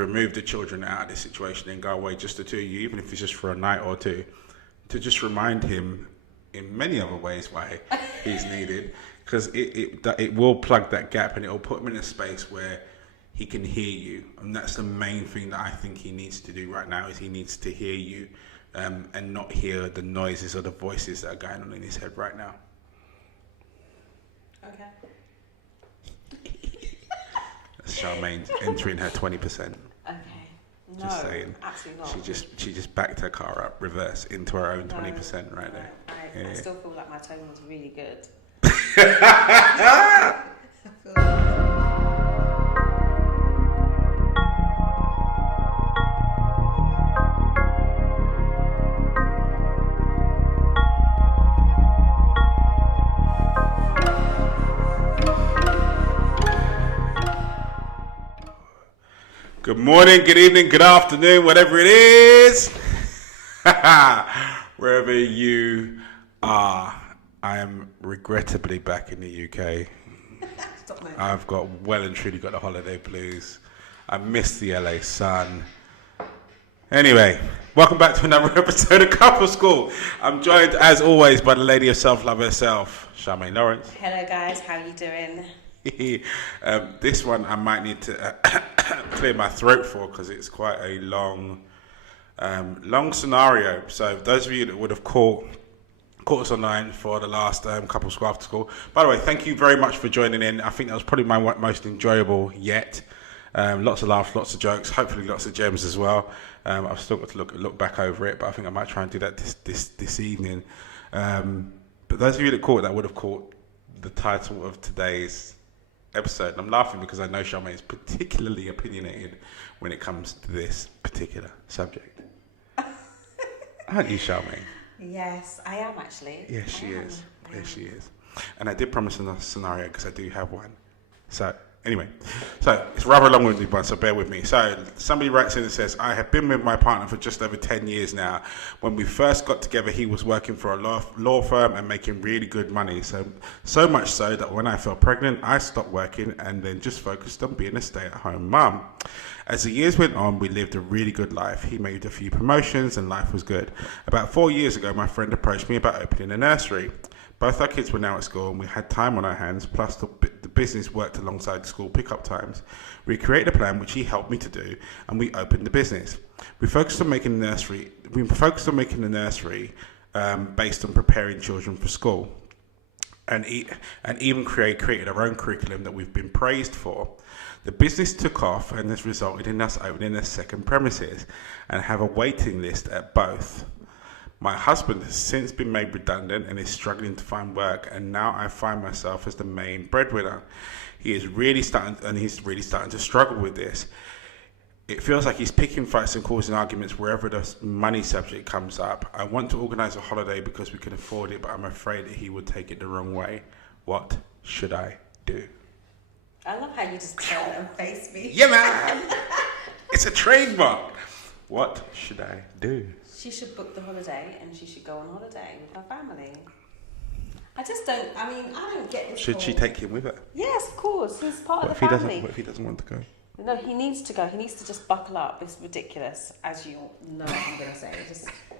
remove the children out of this situation and go away, just the two of you, even if it's just for a night or two, to just remind him in many other ways why he's needed, because it will plug that gap and it will put him in a space where he can hear you. And that's the main thing that I think he needs to do right now, is he needs to hear you, and not hear the noises or the voices that are going on in his head right now. Okay. Charmaine entering her 20%. Okay. No, Just saying. absolutely not. She just backed her car up reverse into her own 20% right there. I still feel like my tone was really good. Good morning, good evening, good afternoon, whatever it is. Wherever you are, I am regrettably back in the UK. I've well and truly got the holiday blues. I miss the LA sun. Anyway, welcome back to another episode of Couple School. I'm joined, as always, by the lady of self-love herself, Charmaine Lawrence. Hello guys, how you doing? This one I might need to clear my throat for, because it's quite a long scenario. So those of you that would have caught us online for the last Couple School After School, by the way, thank you very much for joining in. I think that was probably my most enjoyable yet. Lots of laughs, lots of jokes, hopefully lots of gems as well. I've still got to look back over it, but I think I might try and do that this evening. But those of you that would have caught the title of today's episode. And I'm laughing because I know Charmaine is particularly opinionated when it comes to this particular subject. Aren't you, Charmaine? Yes, I am actually. Yes, she is. Yes, she is. And I did promise another scenario because I do have one. So, anyway. So, it's rather a long-winded one, so bear with me. So, somebody writes in and says, I have been with my partner for just over 10 years now. When we first got together, he was working for a law firm and making really good money. So much so that when I fell pregnant, I stopped working and then just focused on being a stay-at-home mum. As the years went on, we lived a really good life. He made a few promotions and life was good. About 4 years ago, my friend approached me about opening a nursery. Both our kids were now at school and we had time on our hands, plus the business worked alongside school pickup times. We created a plan which he helped me to do, and we opened the business. We focused on making the nursery based on preparing children for school, and even created our own curriculum that we've been praised for. The business took off and has resulted in us opening a second premises and have a waiting list at both. My husband has since been made redundant and is struggling to find work, and now I find myself as the main breadwinner. He's really starting to struggle with this. It feels like he's picking fights and causing arguments wherever the money subject comes up. I want to organise a holiday because we can afford it, but I'm afraid that he would take it the wrong way. What should I do? I love how you just turn and face me. Yeah, man! It's a trademark. What should I do? She should book the holiday and she should go on holiday with her family. I don't get this. Should she take him with her? Yes, of course. He's part of the family. What if he doesn't want to go? No, he needs to go. He needs to just buckle up. It's ridiculous, as you all know what I'm going to say.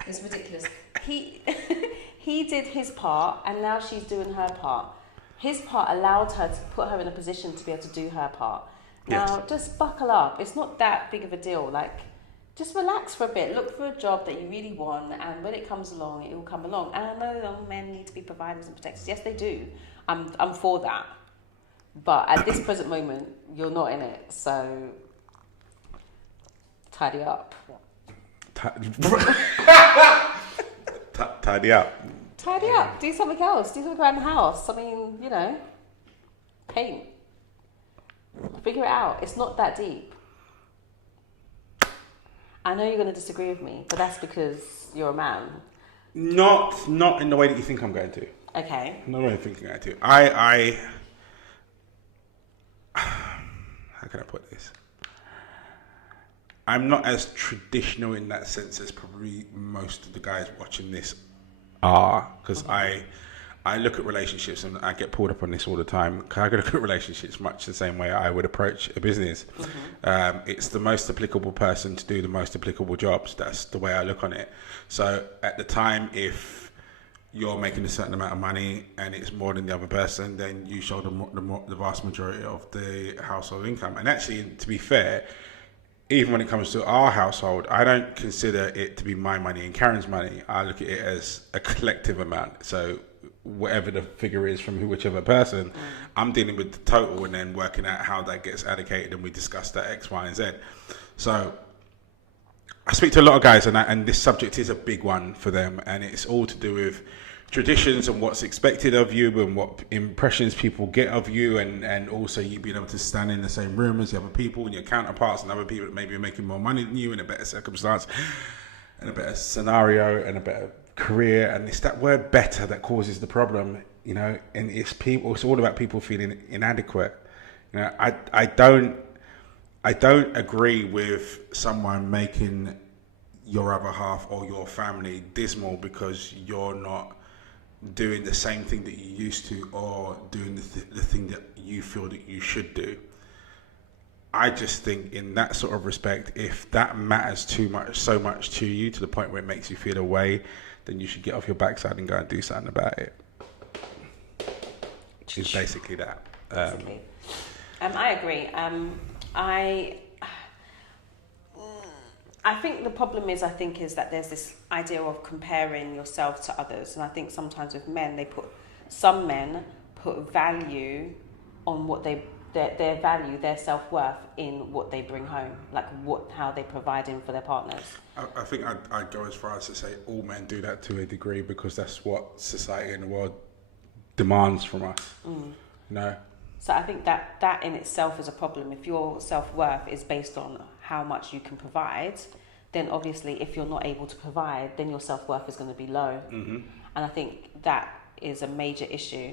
It's ridiculous. He did his part, and now she's doing her part. His part allowed her to put her in a position to be able to do her part. Now, Yes. just buckle up. It's not that big of a deal. Just relax for a bit. Look for a job that you really want, and when it comes along, it will come along. And I know that men need to be providers and protectors. Yes, they do. I'm for that. But at this present moment, you're not in it. So tidy up. Tidy up. Tidy up. Do something else. Do something around the house. I mean, paint. Figure it out. It's not that deep. I know you're going to disagree with me, but that's because you're a man. Not in the way that you think I'm going to. Okay. Not the way I'm thinking I'm going to. How can I put this? I'm not as traditional in that sense as probably most of the guys watching this are, because I I look at relationships, and I get pulled up on this all the time. I look at relationships much the same way I would approach a business. It's the most applicable person to do the most applicable jobs. That's the way I look on it. So at the time, if you're making a certain amount of money and it's more than the other person, then you show the vast majority of the household income. And actually, to be fair, even when it comes to our household, I don't consider it to be my money and Karen's money. I look at it as a collective amount. So whatever the figure is from whichever person, I'm dealing with the total and then working out how that gets allocated, and we discuss that X, Y, and Z. So I speak to a lot of guys, and this subject is a big one for them, and it's all to do with traditions and what's expected of you and what impressions people get of you, and also you being able to stand in the same room as the other people and your counterparts and other people that maybe are making more money than you in a better circumstance and a better scenario and a better career. And it's that word better that causes the problem, you know, and it's all about people feeling inadequate. You know, I don't agree with someone making your other half or your family dismal because you're not doing the same thing that you used to, or doing the thing that you feel that you should do. I just think in that sort of respect, if that matters so much to you to the point where it makes you feel away, then you should get off your backside and go and do something about it. It's basically that. I agree. I think the problem is that there's this idea of comparing yourself to others, and I think sometimes with men, some men put value on what their value, their self-worth in what they bring home, like how they provide in for their partners. I think I'd go as far as to say all men do that to a degree, because that's what society and the world demands from us. You know. So I think that in itself is a problem. If your self-worth is based on how much you can provide, then obviously if you're not able to provide, then your self-worth is going to be low. And I think that is a major issue.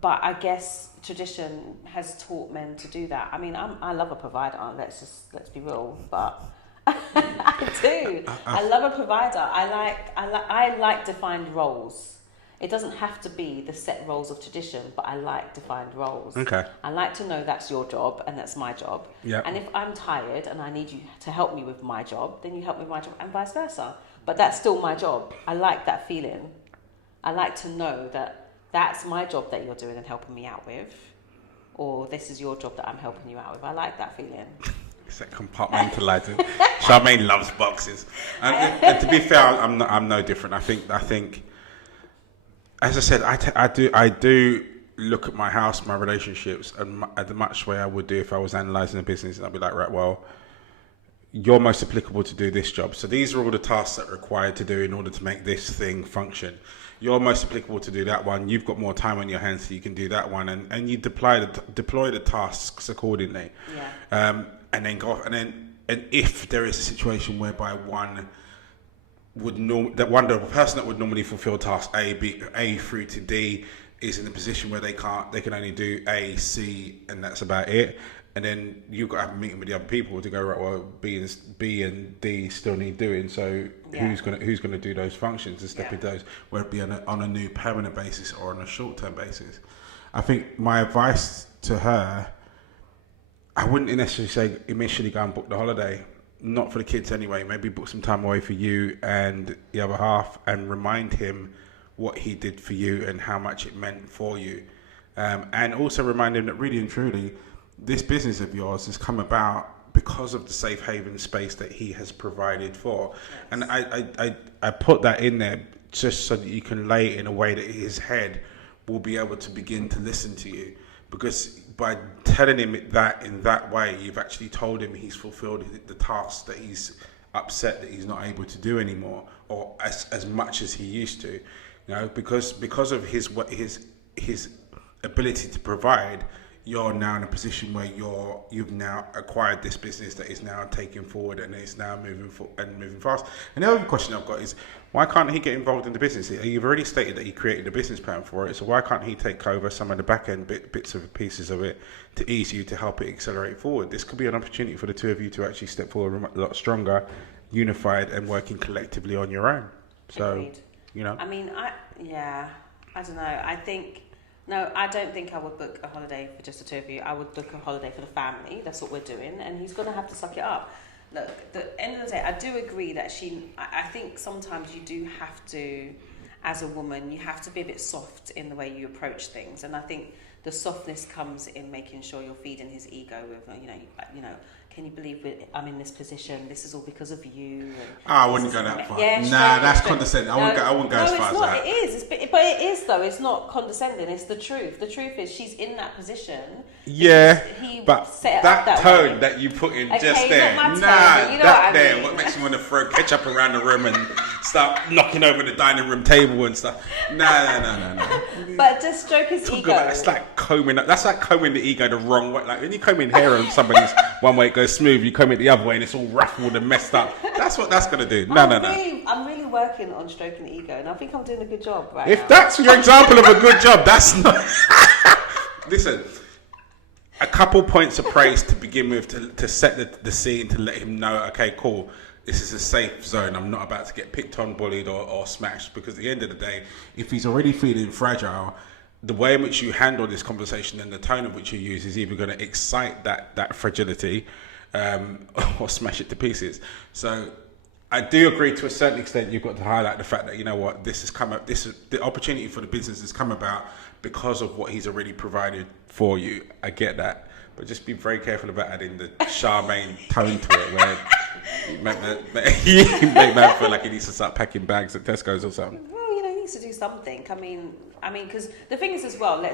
But I guess tradition has taught men to do that. I mean, I love a provider. Let's be real, but I do. I love a provider. I like defined roles. It doesn't have to be the set roles of tradition, but I like defined roles. Okay. I like to know that's your job and that's my job. Yep. And if I'm tired and I need you to help me with my job, then you help me with my job, and vice versa. But that's still my job. I like that feeling. I like to know that that's my job that you're doing and helping me out with, or this is your job that I'm helping you out with. I like that feeling. It's that compartmentalizing. Charmaine loves boxes, and to be fair, I'm no different. I think. As I said, I do look at my house, my relationships, and the much way I would do if I was analysing a business, and I'd be like, right, well, you're most applicable to do this job. So these are all the tasks that are required to do in order to make this thing function. You're most applicable to do that one. You've got more time on your hands, so you can do that one, and you deploy the tasks accordingly. Yeah. And then go off, and if there is a situation whereby the person that would normally fulfill task A through to D is in a position where they can only do A, C, and that's about it. And then you've got to have a meeting with the other people to go, right, well, B and D still need doing. So who's gonna do those functions and step into those, whether it be on a new permanent basis or on a short-term basis. I think my advice to her, I wouldn't necessarily say initially go and book the holiday. Not for the kids anyway. Maybe book some time away for you and the other half, and remind him what he did for you and how much it meant for you. And also remind him that really and truly, this business of yours has come about because of the safe haven space that he has provided for. And I put that in there just so that you can lay it in a way that his head will be able to begin to listen to you. Because by telling him that in that way, you've actually told him he's fulfilled the tasks that he's upset that he's not able to do anymore, or as much as he used to, you know, because of his ability to provide. You're now in a position where you've now acquired this business that is now taking forward and is now moving fast. And the other question I've got is, why can't he get involved in the business? You've already stated that he created a business plan for it, so why can't he take over some of the back end bits of pieces of it to ease you, to help it accelerate forward? This could be an opportunity for the two of you to actually step forward a lot stronger, unified, and working collectively on your own. So, Agreed. you know. I mean, Yeah, I don't know. I don't think I would book a holiday for just the two of you. I would book a holiday for the family. That's what we're doing, and he's gonna have to suck it up. Look, at the end of the day, I do agree that I think sometimes you do have to, as a woman, you have to be a bit soft in the way you approach things, and I think the softness comes in making sure you're feeding his ego with, can you believe I'm in this position? This is all because of you. I wouldn't go that far. Yeah, That's condescending. I wouldn't go as far as that. It is. But it is, though. It's not condescending. It's the truth. The truth is she's in that position. Yeah, but set it that up that tone way. that you put in Okay, just there, not my tone, but you know what I mean. what makes you want to throw ketchup around the room and start knocking over the dining room table and stuff. No. But just stroke his ego. It's like combing. That's like combing the ego the wrong way. Like when you comb in hair on somebody's one way it goes smooth, you comb it the other way and it's all ruffled and messed up. That's what that's gonna do. No. I'm really working on stroking the ego, and I think I'm doing a good job right now. If that's your example of a good job, that's not. Listen. A couple points of praise to begin with to set the scene, to let him know, okay, cool, this is a safe zone. I'm not about to get picked on, bullied, or smashed. Because at the end of the day, if he's already feeling fragile, the way in which you handle this conversation and the tone of which you use is either going to excite that fragility or smash it to pieces. So I do agree to a certain extent. You've got to highlight the fact that, you know what, this has come up. The opportunity for the business has come about because of what he's already provided for you. I get that, but just be very careful about adding the Charmaine tone to it, where you make man feel like he needs to start packing bags at Tesco's or something. Well, he needs to do something. I mean, because the thing is as well,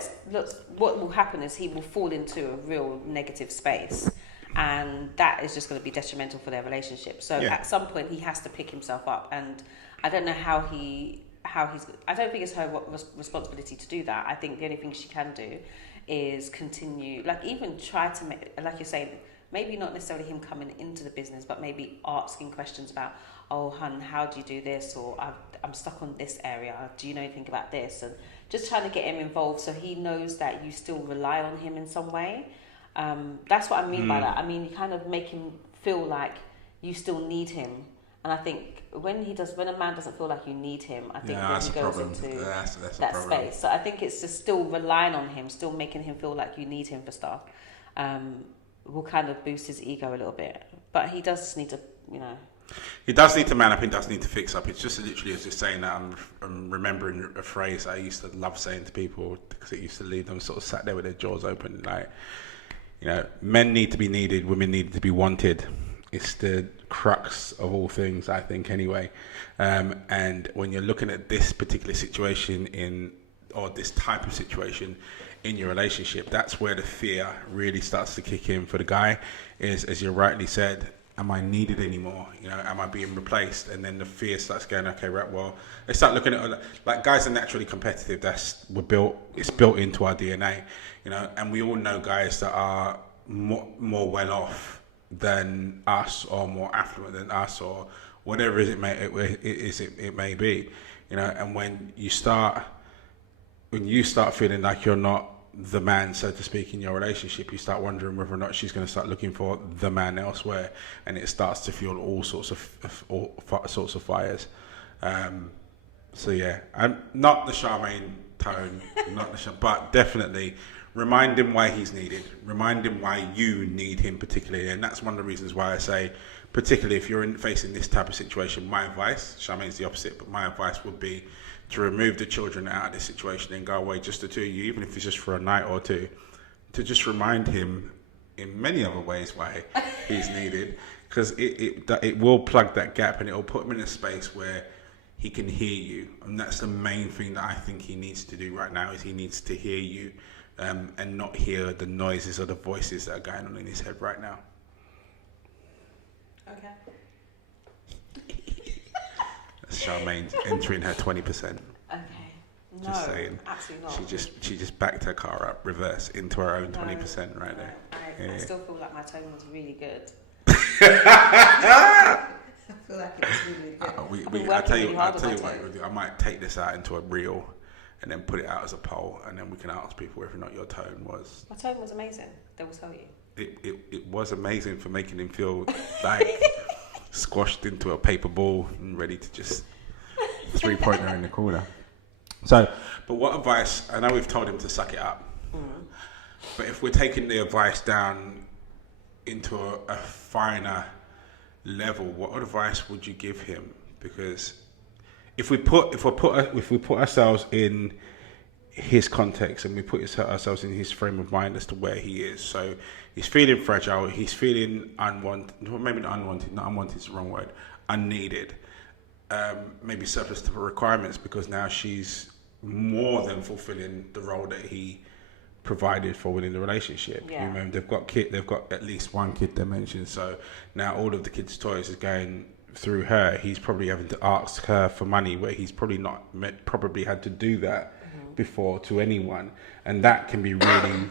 what will happen is he will fall into a real negative space, and that is just going to be detrimental for their relationship. So at some point, he has to pick himself up, and I don't know how he's. I don't think it's her responsibility to do that. I think the only thing she can do is continue, even try to make, like you're saying, maybe not necessarily him coming into the business, but maybe asking questions about, oh, hun, how do you do this? Or I'm stuck on this area. Do you know anything about this? And just trying to get him involved so he knows that you still rely on him in some way. That's what I mean by that. I mean, you kind of make him feel like you still need him. And I think when a man doesn't feel like you need him, I think then he goes into that space. So I think it's just still relying on him, still making him feel like you need him for stuff, will kind of boost his ego a little bit. But he does need to, He does need to man up. He does need to fix up. It's just literally as you're saying that, I'm remembering a phrase I used to love saying to people because it used to leave them sort of sat there with their jaws open. Like, men need to be needed, women need to be wanted. It's the crux of all things, I think, anyway. And when you're looking at this particular situation or this type of situation in your relationship, that's where the fear really starts to kick in for the guy. Is, as you rightly said, am I needed anymore? Am I being replaced? And then the fear starts going, okay, right, well, they start looking at, like, guys are naturally competitive. It's built into our DNA, and we all know guys that are more well off than us, or more affluent than us, or whatever it may be, and when you start feeling like you're not the man, so to speak, in your relationship, you start wondering whether or not she's going to start looking for the man elsewhere, and it starts to fuel all sorts of fires. So yeah, I'm not the Charmaine tone, but definitely remind him why he's needed. Remind him why you need him particularly. And that's one of the reasons why I say, particularly if you're facing this type of situation, my advice, Charmaine's the opposite, but my advice would be to remove the children out of this situation and go away, just the two of you, even if it's just for a night or two, to just remind him in many other ways why he's needed. Because it will plug that gap, and it will put him in a space where he can hear you. And that's the main thing that I think he needs to do right now, is he needs to hear you. And not hear the noises or the voices that are going on in his head right now. Okay. That's Charmaine entering her 20%. Okay. No, just saying. Absolutely not. She just backed her car up reverse into her own 20% right there. I still feel like my tone was really good. I feel like it was really good. I tell you what, I might take this out into a reel and then put it out as a poll, and then we can ask people whether or not your tone was... My tone was amazing, they will tell you. It was amazing for making him feel like squashed into a paper ball and ready to just three-pointer in the corner. So, but what advice? I know we've told him to suck it up, but if we're taking the advice down into a finer level, what advice would you give him? Because if we put ourselves in his context and we put ourselves in his frame of mind as to where he is, so he's feeling fragile, he's feeling unwanted, maybe not unwanted is the wrong word, unneeded, maybe surplus to requirements because now she's more than fulfilling the role that he provided for within the relationship. Yeah. You know, they've got at least one kid they mentioned, so now all of the kids' toys is going through her. He's probably having to ask her for money where he's probably probably had to do that before to anyone, and that can be really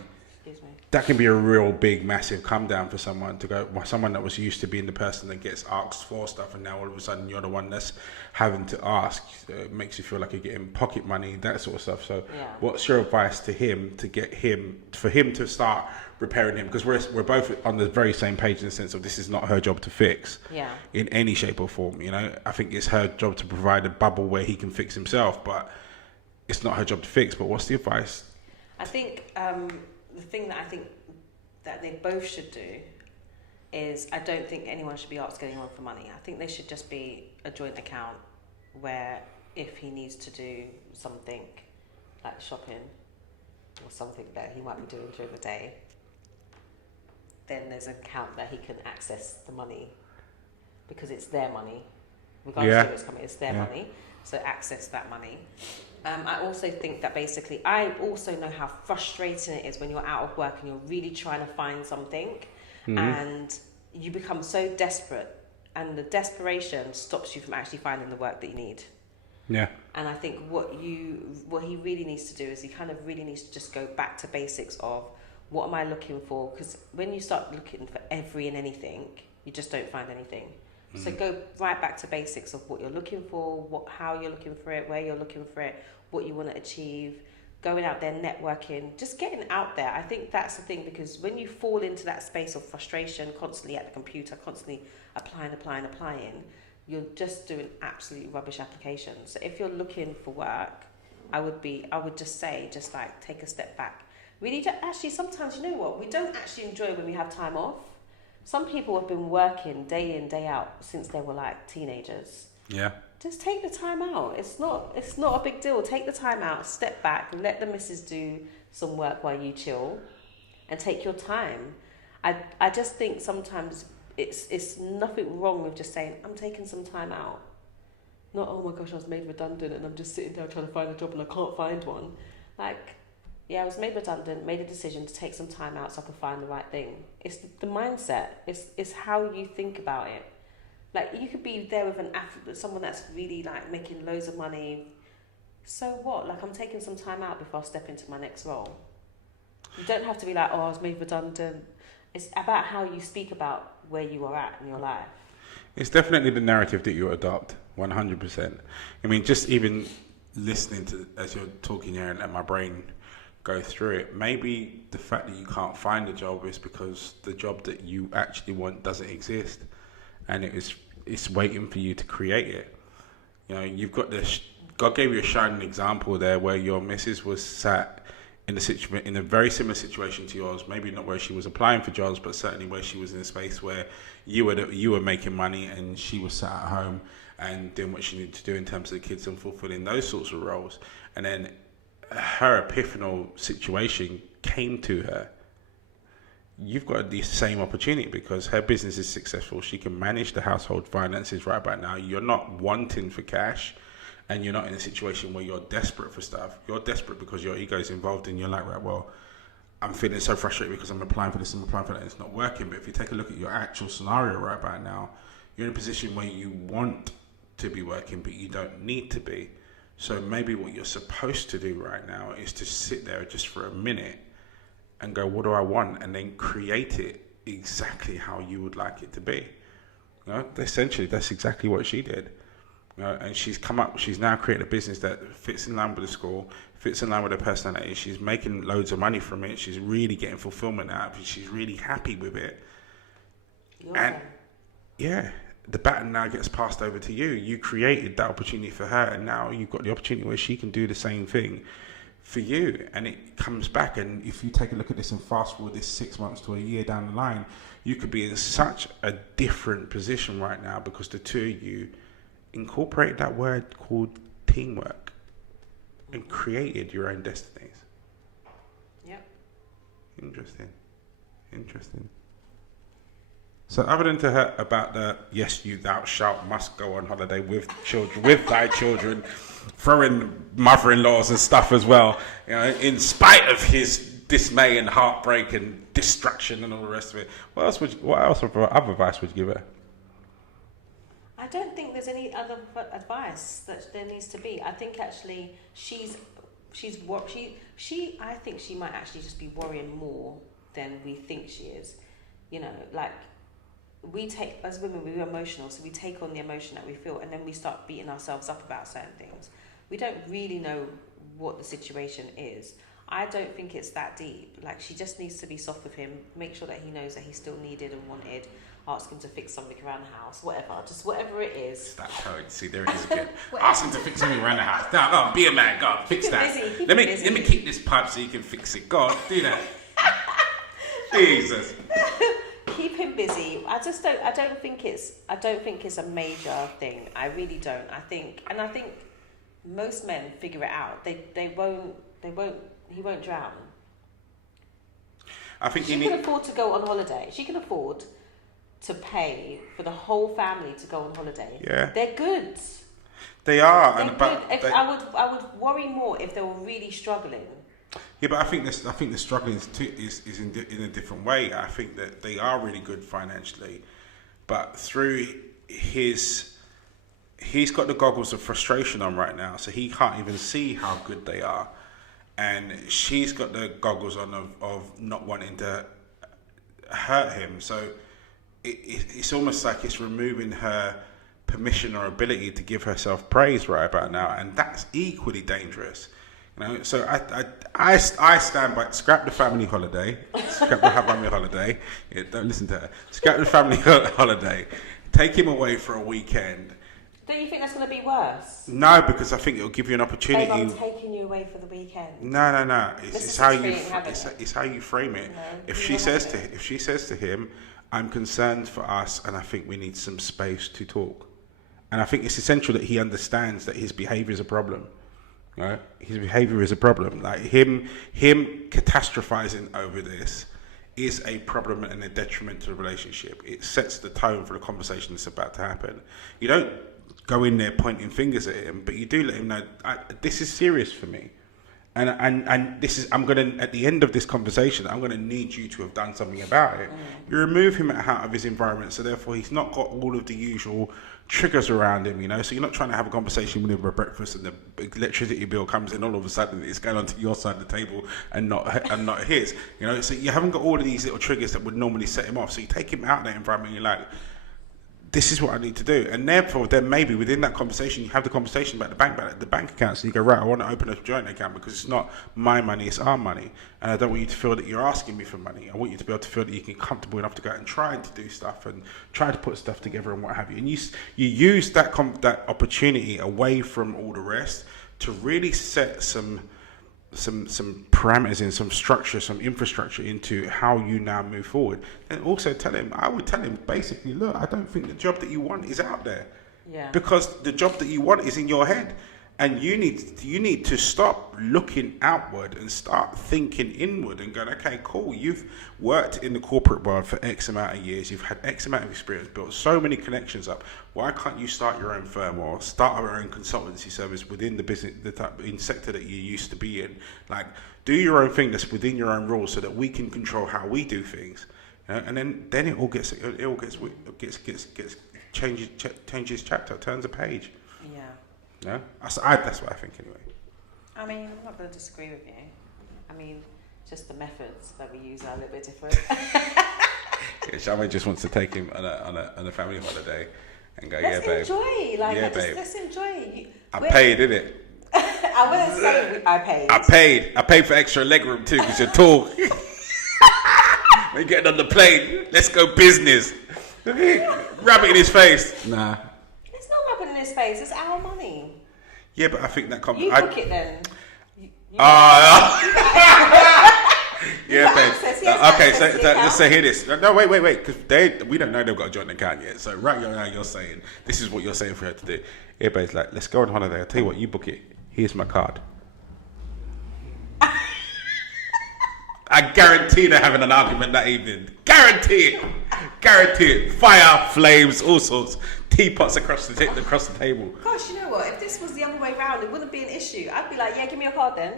that can be a real big massive come down for someone to go, someone that was used to being the person that gets asked for stuff, and now all of a sudden you're the one that's having to ask. It makes you feel like you're getting pocket money, that sort of stuff. So what's your advice to him for him to start repairing him? Because we're both on the very same page in the sense of this is not her job to fix in any shape or form. You know, I think it's her job to provide a bubble where he can fix himself, but it's not her job to fix. But what's the advice? I think the thing that I think that they both should do is, I don't think anyone should be asking anyone for money. I think they should just be a joint account where if he needs to do something like shopping or something that he might be doing during the day, then there's an account that he can access the money because it's their money. Regardless of where it's coming, it's their money. So access that money. I also think that basically, I also know how frustrating it is when you're out of work and you're really trying to find something and you become so desperate, and the desperation stops you from actually finding the work that you need. Yeah. And I think what he really needs to do is he kind of really needs to just go back to basics of what am I looking for? Because when you start looking for every and anything, you just don't find anything. So go right back to basics of what you're looking for, how you're looking for it, where you're looking for it, what you want to achieve, going out there, networking, just getting out there. I think that's the thing, because when you fall into that space of frustration, constantly at the computer, constantly applying, you're just doing absolute rubbish applications. So if you're looking for work, I would just say, just like take a step back. Really, actually, sometimes, you know what, we don't actually enjoy when we have time off. Some people have been working day in, day out since they were like teenagers. Yeah. Just take the time out. It's not a big deal. Take the time out, step back, let the missus do some work while you chill, and take your time. I just think sometimes it's nothing wrong with just saying, I'm taking some time out. Not, oh my gosh, I was made redundant and I'm just sitting there trying to find a job and I can't find one. Like, yeah, I was made redundant, made a decision to take some time out so I could find the right thing. It's the mindset. It's how you think about it. Like, you could be there with someone that's really like making loads of money. So what? Like, I'm taking some time out before I step into my next role. You don't have to be like, oh, I was made redundant. It's about how you speak about where you are at in your life. It's definitely the narrative that you adopt, 100%. I mean, just even listening to as you're talking here and let my brain go through it, maybe the fact that you can't find a job is because the job that you actually want doesn't exist, and it's waiting for you to create it. You know, you've got this. God gave you a shining example there where your missus was sat in a very similar situation to yours. Maybe not where she was applying for jobs, but certainly where she was in a space where you were making money and she was sat at home and doing what she needed to do in terms of the kids and fulfilling those sorts of roles. And then her epiphanal situation came to her. You've got the same opportunity because her business is successful. She can manage the household finances right about now. You're not wanting for cash, and you're not in a situation where you're desperate for stuff. You're desperate because your ego is involved and you're like, right, well, I'm feeling so frustrated because I'm applying for this, I'm applying for that, and it's not working. But if you take a look at your actual scenario right about now, you're in a position where you want to be working, but you don't need to be. So maybe what you're supposed to do right now is to sit there just for a minute and go, what do I want? And then create it exactly how you would like it to be. You know, essentially, that's exactly what she did. You know, and she's now created a business that fits in line with the school, fits in line with her personality. She's making loads of money from it. She's really getting fulfillment out of it. She's really happy with it. And yeah, the baton now gets passed over to you. You created that opportunity for her, and now you've got the opportunity where she can do the same thing for you, and it comes back. And if you take a look at this and fast forward this 6 months to a year down the line, you could be in such a different position right now because the two of you incorporated that word called teamwork and created your own destinies. Yep. Interesting. So other than to her about the yes, you thou shalt must go on holiday with children, with thy children, throwing mother-in-laws and stuff as well, you know, in spite of his dismay and heartbreak and destruction and all the rest of it. What else other advice would you give her? I don't think there's any other advice that there needs to be. I think actually I think she might actually just be worrying more than we think she is. You know, like we take, as women, we're emotional, so we take on the emotion that we feel, and then we start beating ourselves up about certain things. We don't really know what the situation is. I don't think it's that deep. Like, she just needs to be soft with him, make sure that he knows that he's still needed and wanted, ask him to fix something around the house, whatever, just whatever it is. That code, see, there it is again. Ask him to fix something around the house. No, be a man, go on, fix that. Let me keep this pipe so you can fix it. Go on, do that. Jesus. Keep him busy. I don't think it's a major thing. I really don't. I think most men figure it out. He won't drown. I think she can afford to go on holiday. She can afford to pay for the whole family to go on holiday. Yeah. They're good. They are. I would worry more if they were really struggling. Yeah, but I think the struggling is in a different way. I think that they are really good financially, but through he's got the goggles of frustration on right now, so he can't even see how good they are, and she's got the goggles on of not wanting to hurt him. So it's almost like it's removing her permission or ability to give herself praise right about now, and that's equally dangerous. You know, so I stand by. Scrap the family holiday. Scrap the family holiday. Yeah, don't listen to her. Scrap the family holiday. Take him away for a weekend. Don't you think that's going to be worse? No, because I think it'll give you an opportunity. Babe, I'm taking you away for the weekend. No. It's how you frame it. No, if she says to him, "I'm concerned for us, and I think we need some space to talk," and I think it's essential that he understands that his behaviour is a problem. Right? His behaviour is a problem. Like him catastrophizing over this is a problem and a detriment to the relationship. It sets the tone for the conversation that's about to happen. You don't go in there pointing fingers at him, but you do let him know, this is serious for me. And this is, I'm gonna, at the end of this conversation, I'm gonna need you to have done something about it. You remove him out of his environment, so therefore he's not got all of the usual triggers around him, you know. So you're not trying to have a conversation with him over breakfast, and the electricity bill comes in. All of a sudden, it's going onto your side of the table and not his, you know. So you haven't got all of these little triggers that would normally set him off. So you take him out of that environment, and you're like, this is what I need to do. And therefore, then maybe within that conversation, you have the conversation about the bank account. So you go, right, I want to open a joint account because it's not my money, it's our money. And I don't want you to feel that you're asking me for money. I want you to be able to feel that you can be comfortable enough to go out and try to do stuff and try to put stuff together and what have you. And you use that opportunity away from all the rest to really set some parameters in, some structure, some infrastructure into how you now move forward. And also I would tell him basically, look, I don't think the job that you want is out there. Yeah. Because the job that you want is in your head. And you need to stop looking outward and start thinking inward and going, okay, cool, you've worked in the corporate world for X amount of years, you've had X amount of experience, built so many connections up. Why can't you start your own firm or start your own consultancy service within the business, the type in sector that you used to be in? Like, do your own thing that's within your own rules so that we can control how we do things. You know? And then it all gets changes chapter, turns a page. Yeah. Yeah, that's what I think anyway. I mean, I'm not going to disagree with you. I mean, just the methods that we use are a little bit different. Yeah, Charmaine just wants to take him on a family holiday and go, let's babe. Enjoy. Like, yeah, babe. Let's enjoy. I paid, didn't it? I wouldn't say I paid. I paid for extra legroom too because you're tall. We're getting on the plane. Let's go business. Rub it in his face. Nah. It's not rubbing in his face. It's our money. Yeah, but I think that You book it then. Yeah, babe. Okay, so hear this. No, wait, because we don't know they've got a joint account yet. So right now you're saying this is what you're saying for her to do. Yeah, babe's like, let's go on holiday. I'll tell you what, you book it. Here's my card. I guarantee they're having an argument that evening. Guarantee it. Fire, flames, all sorts. Teapots across the table. Gosh, you know what? If this was the other way around, it wouldn't be an issue. I'd be like, yeah, give me your card then.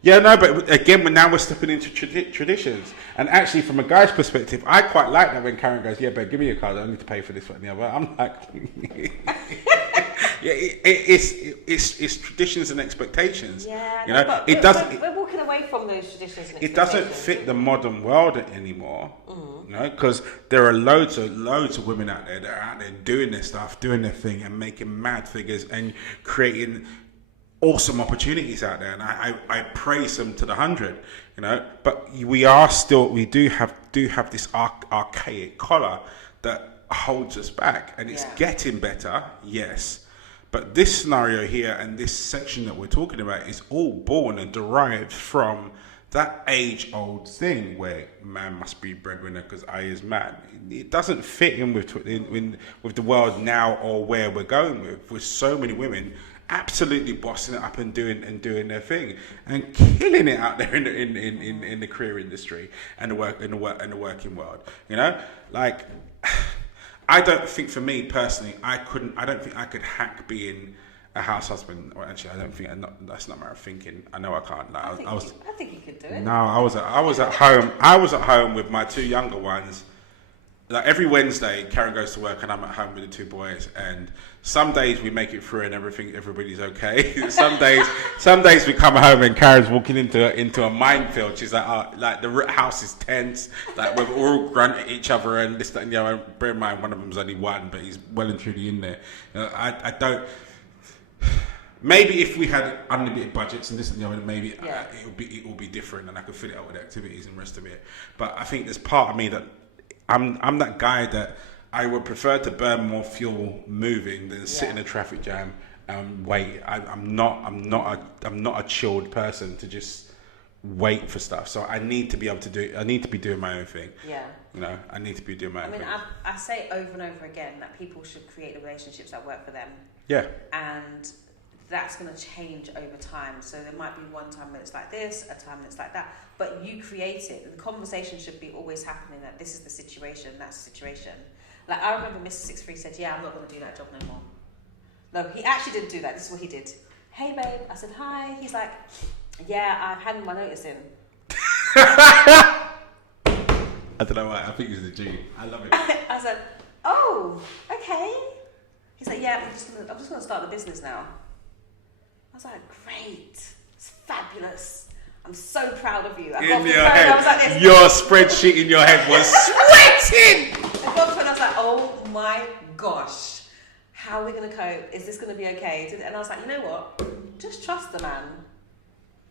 Yeah, no, but again, we're stepping into traditions. And actually, from a guy's perspective, I quite like that when Karen goes, yeah, babe, give me your card. I need to pay for this one and the other. I'm like, yeah, it's traditions and expectations. Yeah, you know, but it doesn't. We're walking away from those traditions and expectations. It doesn't fit the modern world anymore. Mm-hmm. You know, because there are loads of women out there that are out there doing their stuff, doing their thing, and making mad figures and creating awesome opportunities out there, and I praise them to the 100, you know. But we do have this archaic collar that holds us back, and it's getting better, yes. But this scenario here and this section that we're talking about is all born and derived from that age-old thing where man must be breadwinner because I is man. It doesn't fit in with the world now or where we're going with so many women absolutely bossing it up and doing their thing and killing it out there in the career industry and the working world. You know, like I don't think for me personally, I don't think I could hack being a house husband. Or actually, I don't think that's not my thinking. I know I can't. Like, I think you could do it. No, I was at home. I was at home with my two younger ones. Like every Wednesday, Karen goes to work and I'm at home with the two boys. And some days we make it through and everybody's okay. some days we come home and Karen's walking into a minefield. She's like, oh, like the house is tense. Like we're all grunting at each other and this, that, and the other. Bear in mind, one of them's only one, but he's well and truly in there. I don't. Maybe if we had unlimited budgets and this and the other, maybe it will be different and I could fill it up with activities and the rest of it. But I think there's part of me that I'm that guy that I would prefer to burn more fuel moving than sit in a traffic jam and wait. I'm not a chilled person to just wait for stuff. So I need to be able to do. I need to be doing my own thing. Yeah. You know, I need to be doing my own thing. I say over and over again that people should create the relationships that work for them. Yeah. And that's going to change over time. So there might be one time where it's like this, a time that's like that. But you create it. The conversation should be always happening that this is the situation, that's the situation. Like I remember Mr. 63 said, yeah, I'm not going to do that job no more. No, he actually didn't do that. This is what he did. Hey, babe. I said, hi. He's like, yeah, I've handed my notice in. I don't know why. I think he's a G. I love it. I said, oh, okay. He's like, yeah, I'm just going to start the business now. I was like, great. It's fabulous. I'm so proud of you. I got in your head, I was like this. Your spreadsheet in your head was sweating. I got to and I was like, oh my gosh. How are we going to cope? Is this going to be okay? And I was like, you know what? Just trust the man.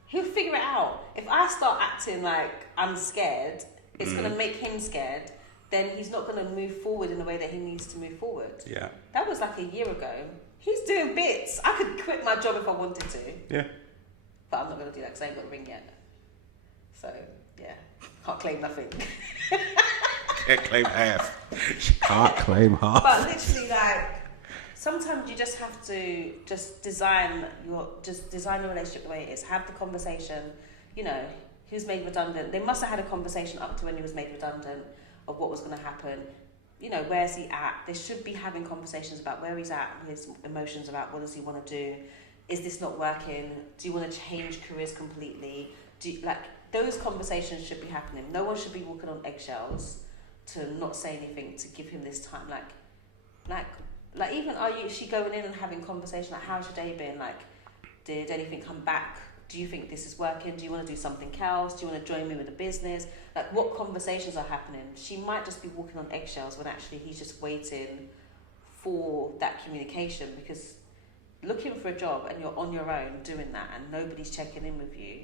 He'll figure it out. If I start acting like I'm scared, it's going to make him scared. Then he's not going to move forward in the way that he needs to move forward. Yeah. That was like a year ago. He's doing bits. I could quit my job if I wanted to. Yeah. But I'm not going to do that because I ain't got a ring yet. So, yeah. Can't claim nothing. Can't claim half. She can't claim half. But literally, like, sometimes you just have to just design your relationship the way it is. Have the conversation. You know, he was made redundant. They must have had a conversation up to when he was made redundant of what was going to happen. You know, where's he at? They should be having conversations about where he's at, his emotions about what does he want to do. Is this not working? Do you want to change careers completely? Those conversations should be happening. No one should be walking on eggshells to not say anything, to give him this time. Like even is she going in and having conversation like, how's your day been? Like, did anything come back? Do you think this is working? Do you want to do something else? Do you want to join me with a business? Like, what conversations are happening? She might just be walking on eggshells when actually he's just waiting for that communication, because looking for a job and you're on your own doing that and nobody's checking in with you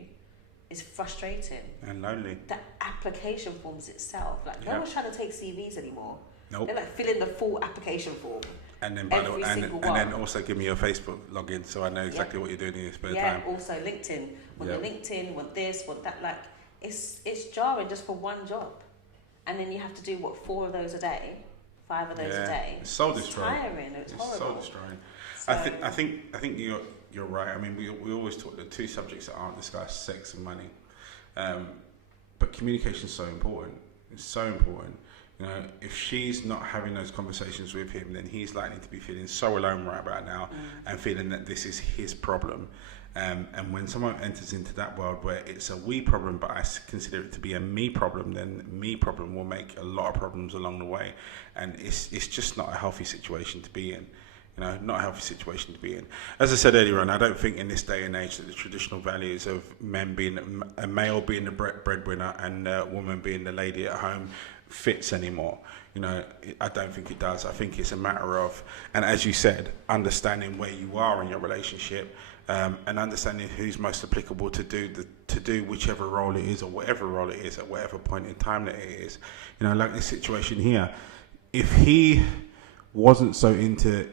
is frustrating. And lonely. The application forms itself. Like, no one's trying to take CVs anymore. Nope. They're like filling the full application form. And then, single and one. then also give me your Facebook login so I know exactly what you're doing in your spare time. Yeah, also LinkedIn. Want your LinkedIn, want this, want that. Like, it's jarring just for one job. And then you have to do, 4 of those a day? 5 of those a day? It's soul destroying. It's tiring. It's horrible. Soul destroying. So, I think you're right. I mean, we always talk the 2 subjects that aren't discussed, sex and money. But communication is so important. It's so important. You know, if she's not having those conversations with him, then he's likely to be feeling so alone right about now and feeling that this is his problem. And when someone enters into that world where it's a we problem, but I consider it to be a me problem, then me problem will make a lot of problems along the way. And it's just not a healthy situation to be in. You know, not a healthy situation to be in. As I said earlier on, I don't think in this day and age that the traditional values of men being a male being the breadwinner and a woman being the lady at home fits anymore. You know, I don't think it does. I think it's a matter of, and as you said, understanding where you are in your relationship, and understanding who's most applicable to do whichever role it is or whatever role it is at whatever point in time that it is. You know, like this situation here, if he wasn't so into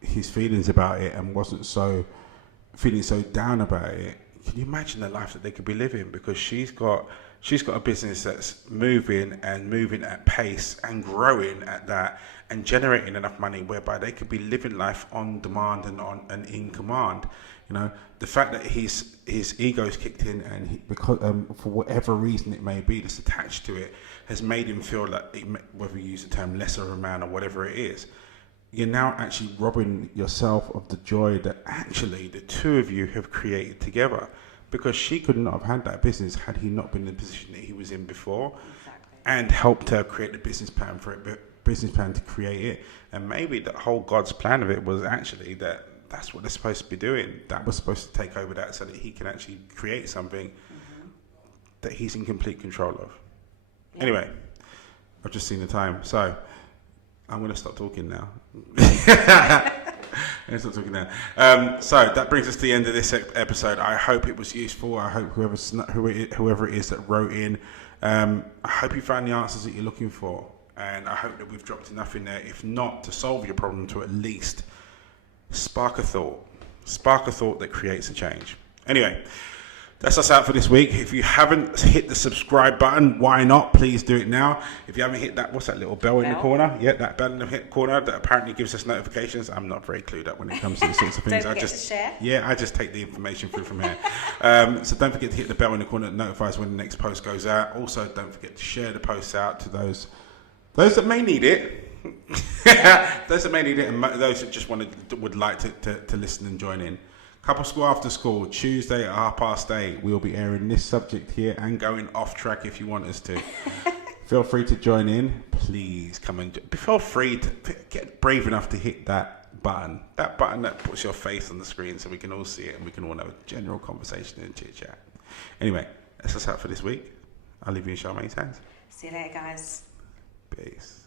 his feelings about it and wasn't so feeling so down about it, can you imagine the life that they could be living? Because she's got a business that's moving at pace and growing at that and generating enough money whereby they could be living life on demand and in command. You know, the fact that his ego's kicked in and because for whatever reason it may be that's attached to it has made him feel like, whether you use the term lesser of a man or whatever it is, you're now actually robbing yourself of the joy that actually the 2 of you have created together. Because she could not have had that business had he not been in the position that he was in before, and helped her create the business plan to create it. And maybe the whole God's plan of it was actually that's what they're supposed to be doing. That was supposed to take over that so that he can actually create something that he's in complete control of. Yeah. Anyway, I've just seen the time, so I'm going to stop talking now. So that brings us to the end of this episode. I hope it was useful. I hope whoever it is that wrote in, I hope you found the answers that you're looking for, and I hope that we've dropped enough in there, if not to solve your problem, to at least spark a thought that creates a change. Anyway, that's us out for this week. If you haven't hit the subscribe button, why not? Please do it now. If you haven't hit that, what's that little bell in the corner? Yeah, that bell in the corner that apparently gives us notifications. I'm not very clued up when it comes to these sorts of things. Don't forget to share. Yeah, I just take the information through from here. So don't forget to hit the bell in the corner that notifies when the next post goes out. Also, don't forget to share the posts out to those that may need it. Those that may need it, and those that just would like to listen and join in. Couple School After School, Tuesday at 8:30. We'll be airing this subject here and going off track if you want us to. Feel free to join in. Please come and feel free to get brave enough to hit that button that puts your face on the screen so we can all see it and we can all have a general conversation and chit chat. Anyway, that's us out for this week. I'll leave you in Charmaine's hands. See you later, guys. Peace.